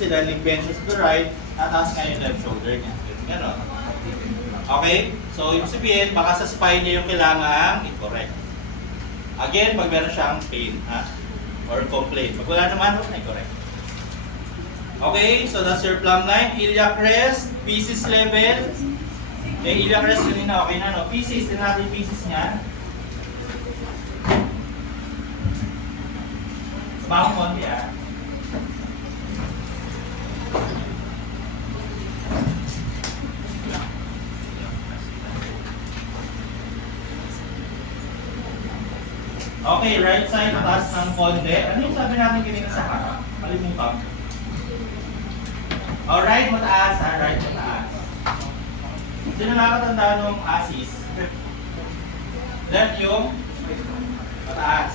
Kasi dahil nag-benches to the right, tataas nga yung left shoulder niya. Ganon. Okay? So, ibig sabihin, baka sa spine niya yung kailangan i-correct. Again, pag meron siyang pain, ha? Or complaint. Pag wala naman, huwag na i-correct. Okay, so that's your plumb line. Iliac crest, pieces level. Iliac crest kanina, okay na, no? Pieces, din natin yung pieces niya. Sumahong konti, ha? Okay, right side, mataas ng konti. Ano yung sabi natin kanina sa harap? Kalimutan. Alright, mataas ha? Right, mataas. Sino nakakatanda nung asis? Left yung mataas.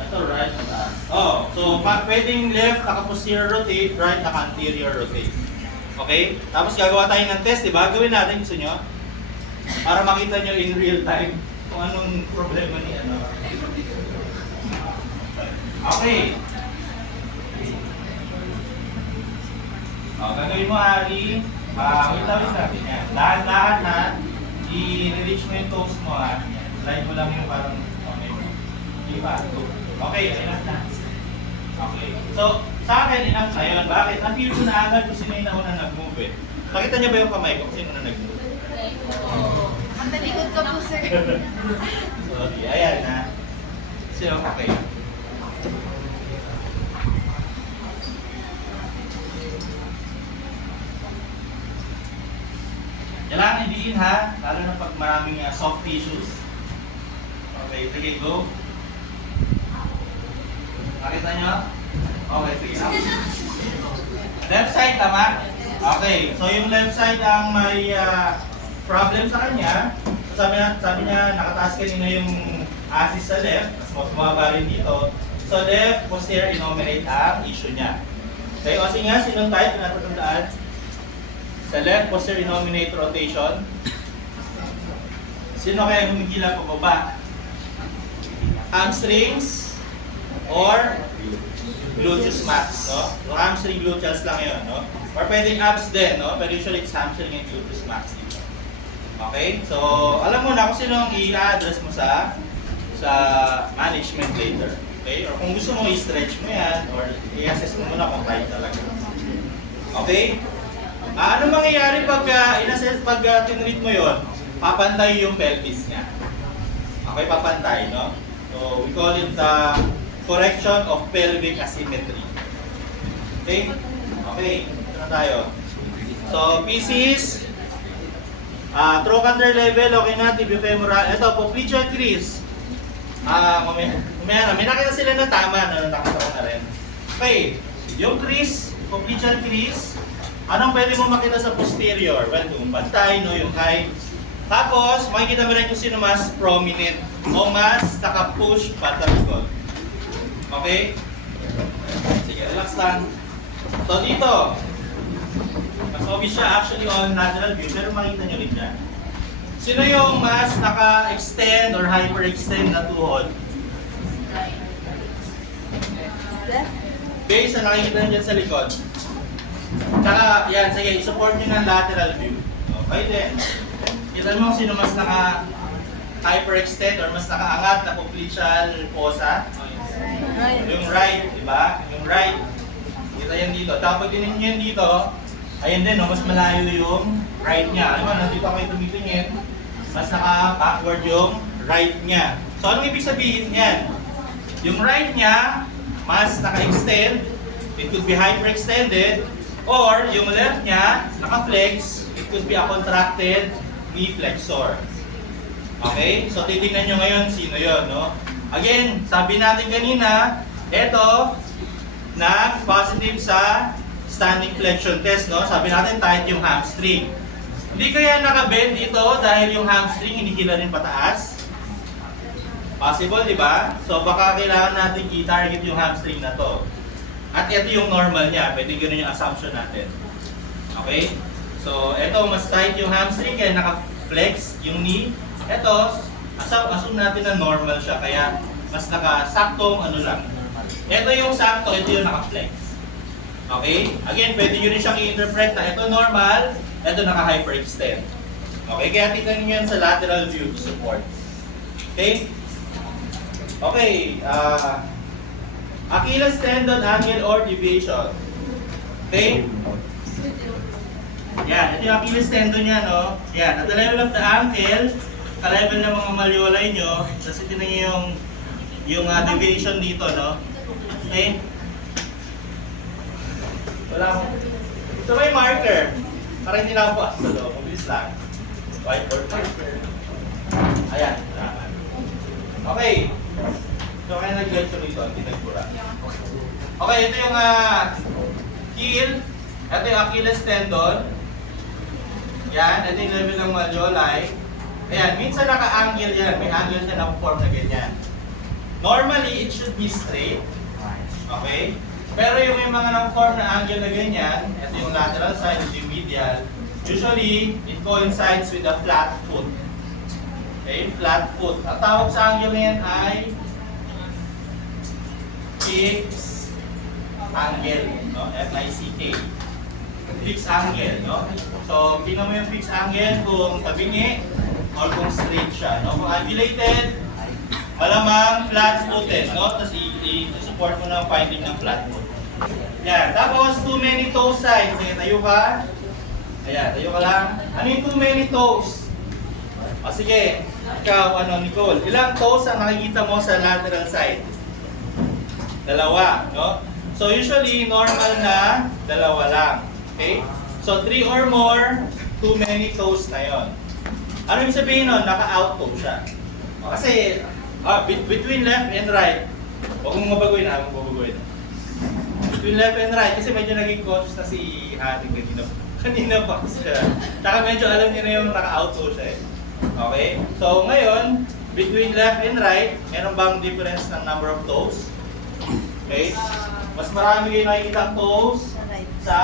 Ito, right, mataas. Oh, so pwedeng left, naka-posterior rotate, right, naka-anterior rotate. Okay? Tapos gagawa tayo ng test, diba? Gawin natin, gusto nyo? Para makita nyo in real time kung anong problema ni ano. Okay. Gagawin mo, Ari. Wait natin yan. Lahat-lahat na, i-reach mo yung toes mo, ha. Slide mo lang yung parang, okay. Iba. Okay, enough na. Okay. So, sa akin, enough na yun. Bakit? Ang-feel ko na agad kung sino yung nauna nag-move eh. Pakita niyo ba yung kamay ko kung sino na nag-move? Ang talikod ka po, sir. Sorry, ayan na. Sino, okay. Kailangan i-diin ha, lalo na pag maraming soft tissues. Okay, sige, go. Nakita nyo? Okay, sige. Left side, tama? Okay, so yung left side ang may problem sa kanya. So sabi niya, nakataas kanina yung axis sa left, mas mababa rin dito. So left, posterior innominate ang issue niya. Okay, o sige nga, sinong type na natatandaan? Sa left, posterior innominate rotation. Sino kaya humigila pababa? Hamstrings or gluteus max, no? So hamstring gluteus lang yun, no? Or pwedeng abs din, no? Pero usually it's hamstring and gluteus max dito. Okay? So, alam mo na kung sino ang i-address mo sa management later. Okay? Or kung gusto mo i-stretch mo yan, or i-assess mo muna kung tight talaga. Okay? Ano mangyayari pag tinreat mo yon? Papantay yung pelvis niya. Okay, papantay, no? So, we call it the correction of pelvic asymmetry. Okay? Okay, ito na tayo. So, PCs, trochanter level, okay na, tibiofemoral. Ito, popliteal crease. May nakita sila na tama, nakita ko na rin. Okay, yung crease, popliteal crease, anong pwede mo makita sa posterior? Well, yung bantay, no, yung height. Tapos, makikita mo rin kung sino mas prominent o mas naka-push patalikod. Okay? Sige, relax lang. So, dito, mas obvious siya actually on lateral view, pero makikita nyo rin dyan. Sino yung mas naka-extend or hyper-extend na tuhod? Base na nakikita nyo dyan sa likod. Tsaka, yan, sige, i-support nyo ng lateral view. Okay din. Kita mo sino mas naka-hyperextend or mas nakaangat na popliteal fossa? Yung right, di ba? Yung right. Kita yan dito. Tapos tingnan nyo yan dito, ayun din, no? Mas malayo yung right niya. Alam mo, nandito kayo tumitingin, mas naka-backward yung right niya. So, anong ibig sabihin yan? Yung right niya, mas naka-extend, it could be hyperextended, or yung left niya, naka-flex, it could be a contracted knee flexor. Okay? So, titingnan nyo ngayon sino yon, no? Again, sabi natin kanina, eto, nag-positive sa standing flexion test, no? Sabi natin tight yung hamstring. Hindi kaya naka-bend ito dahil yung hamstring hindi kila rin pataas? Possible, di ba? So, baka kailangan natin i-target yung hamstring na to. At ito yung normal niya. Pwede ganun yung assumption natin. Okay? So, ito, mas tight yung hamstring, kaya naka-flex yung knee. Ito, assume natin na normal siya, kaya mas naka-saktong ano lang. Ito yung sakto, ito yung naka-flex. Okay? Again, pwede nyo rin siyang i-interpret na ito normal, ito naka-hyperextend. Okay? Kaya tingnan nyo yan sa lateral view to support. Okay? Okay. Achilles tendon angle or deviation. Okay? Yan. Ito yung Achilles tendon niya, no? Yan. At the level of the ankle, ka-level ng mga malleoli nyo, tapos ito na yung deviation dito, no? Okay? Wala akong... Ito may marker. Para hindi lang po sa loob. Mabilis lang. Whiteboard marker. Ayan. Okay. So, kaya nag-lecture ito. Hindi nagpura. Okay, ito yung heel. Ito yung Achilles tendon. Yan. Ito yung level ng malleoli. Ayan. Minsan naka-angle yan. May angle siya na form na ganyan. Normally, it should be straight. Okay? Pero yung may mga nang-form na angle na ganyan, ito yung lateral side, ito yung medial, usually, it coincides with a flat foot. Okay? Flat foot. Ang tawag sa angle na yan ay fixed angle. No? F-I-C-K. Fixed angle. No? So, tingnan mo yung fixed angle kung tabingi or kung straight siya. No? Kung angulated, malamang flat-footed. No? Tapos i-support mo na finding ng flat foot. Yan. Tapos, too many toe sides. Sige, tayo ka. Ayan, tayo ka lang. Ano yung too many toes? O sige, ikaw, Nicole. Ilang toes ang nakikita mo sa lateral side? Dalawa, no? So, usually, normal na dalawa lang. Okay? So, 3 or more, too many toes na yon. Ano yung sabihin nun? Naka-out toe siya. O, kasi, between left and right, huwag mong mabagoy na, huwag mong mabagoy na. Between left and right, kasi medyo naging conscious na si Hati kanina pa siya. Tsaka medyo alam niya na yung naka-auto siya eh. Okay? So ngayon, between left and right, meron bang difference ng number of toes? Okay? Mas marami kayo nakikita toes sa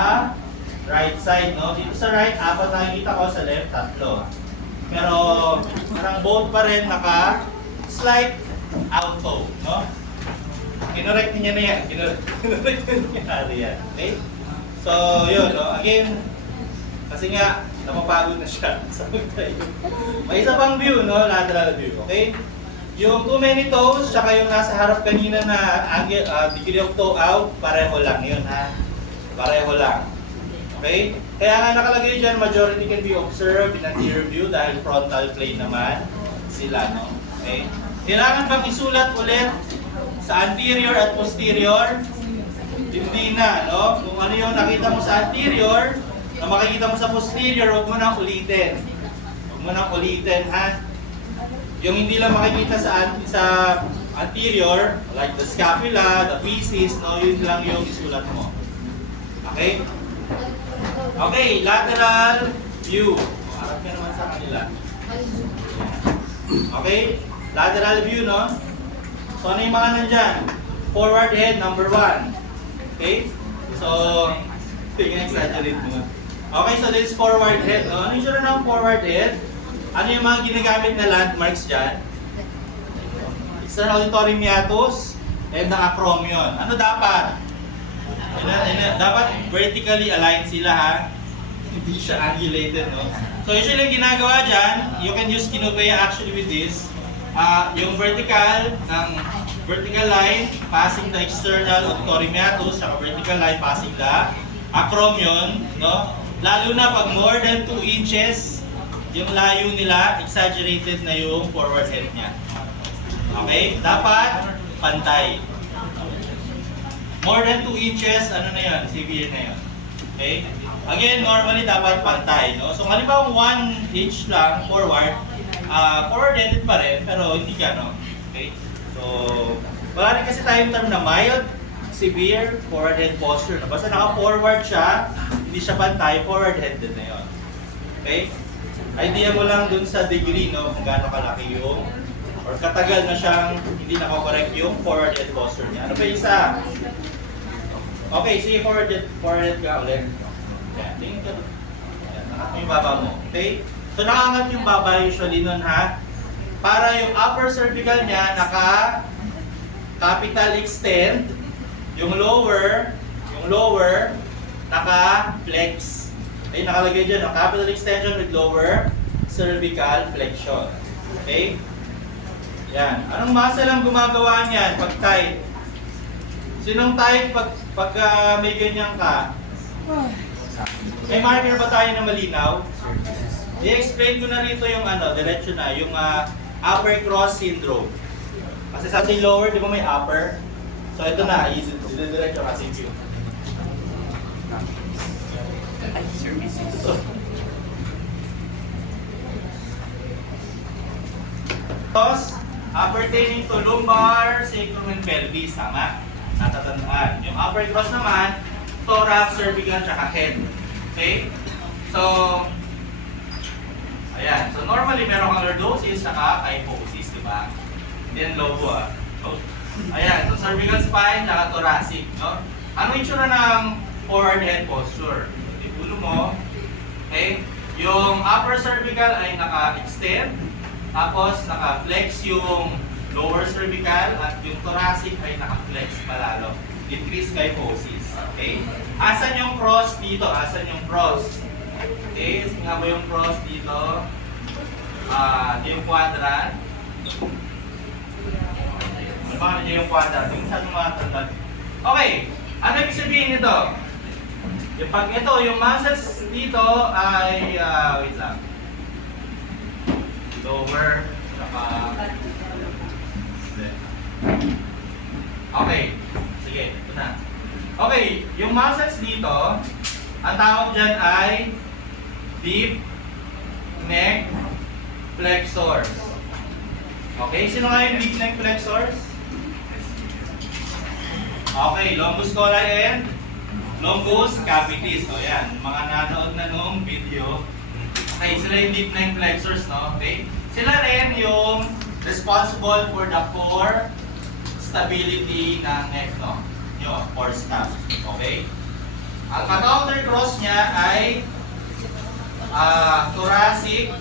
right side, no? Dito sa right, 4 nakikita ko, sa left, 3. Pero parang both pa rin naka-slight out toe, no? Kinorek niya na yan. Kinorek niya yan. Okay? So, yun, no? Again, kasi nga, napapagod na siya. May isa pang view, no? Lateral view. Okay? Yung too many toes, tsaka yung nasa harap kanina na angle, degree of toe out, pareho lang yun, ha? Pareho lang. Okay? Kaya nga nakalagay dyan, majority can be observed in anterior view dahil frontal plane naman sila, no? Okay? Kailangan bang isulat ulit sa anterior at posterior? Hindi na, no? Kung ano yung nakita mo sa anterior, na makikita mo sa posterior, huwag mo nang ulitin. Huwag mo nang ulitin, ha? Yung hindi lang makikita sa anterior, like the scapula, the feces, no? Yun lang yung isulat mo. Okay? Okay, lateral view. Harap ka naman sa kanila. Okay? Lateral view, no? So, ano yung mga nandyan? Forward head, number 1. Okay? So, tingnan, exaggerate mo. Okay, so this is forward head, no? Ano yung sure ng forward head? Ano yung mga ginagamit na landmarks dyan? External auditory meatus and the acromion. Ano dapat? Dapat vertically aligned sila, ha? Hindi siya angulated, no? So, usually yung ginagawa dyan, you can use Kinovea actually with this. Yung vertical line passing the external auditory meatus, saka vertical line passing the acromion, no? Lalo na pag more than 2 inches, yung layo nila, exaggerated na yung forward head niya. Okay? Dapat pantay. More than 2 inches, ano na yun? Severe na yun. Okay? Again, normally dapat pantay, no? So, halimbawa 1 inch lang forward, forward-headed pa rin, pero hindi gano'n. Okay? So, wala rin kasi tayong term na mild, severe, forward-head posture. No? Basta naka-forward siya, hindi siya pantay, forward-headed na yun. Okay? Idea mo lang dun sa degree, no? Kung gaano kalaki yung, or katagal na siyang hindi nakakorek yung forward-head posture niya. Ano pa isa? Okay, sige, forward-head ka ulit. Yan, tingin ka. Yan, nakangat mo yung baba mo. Okay? So, nakaangat yung baba usually nun, ha? Para yung upper cervical niya, naka-capital extend. Yung lower Yung lower, naka-flex. Ay, nakalagay dyan, no? Capital extension with lower cervical flexion. Okay? Yan. Anong muscle ang gumagawa niyan pag tight? Sinong tight pag may ganyan ka? May marker ba tayo na malinaw? I-explain ko na rito yung diretso na, yung upper cross syndrome. Kasi sa ating lower, di ba may upper? So ito na, i-diretso kasi view. Cross, pertaining to lumbar, sacrum, and pelvis. Tama? Natatandaan. Yung upper cross naman, thorax, cervical, tsaka head. Okay? So, ayan. So, normally, meron kang lordosis, tsaka kyphosis, di ba? Then, lobo, So, ayan. So, cervical spine, tsaka thoracic, no? Ano yung itsura ng forward head posture? Yung ulo mo, okay? Yung upper cervical ay naka-extend, tapos naka-flex yung lower cervical, at yung thoracic ay naka-flex palalo. Decrease kyphosis. Okay? Asan yung cross dito? Asan yung cross? Okay? Nga ba yung cross dito? Yung quadrant. Ano ba niyo yung quadrant? Yung saan yung mga tanda? Okay. Ano ibig sabihin nito? Yung pag ito, yung muscles dito ay, wait lang. Lower, saka... Okay. Sige, ito na. Okay, yung muscles dito, ang tawag dyan ay deep neck flexors. Okay, sino nga yung deep neck flexors? Okay, longus colli and longus capitis. O yan, mga nanood na noong video. Okay, sila yung deep neck flexors, no? Okay? Sila rin yung responsible for the core stability ng neck, no? Yung core stop. Okay? Ang counter cross niya ay thoracic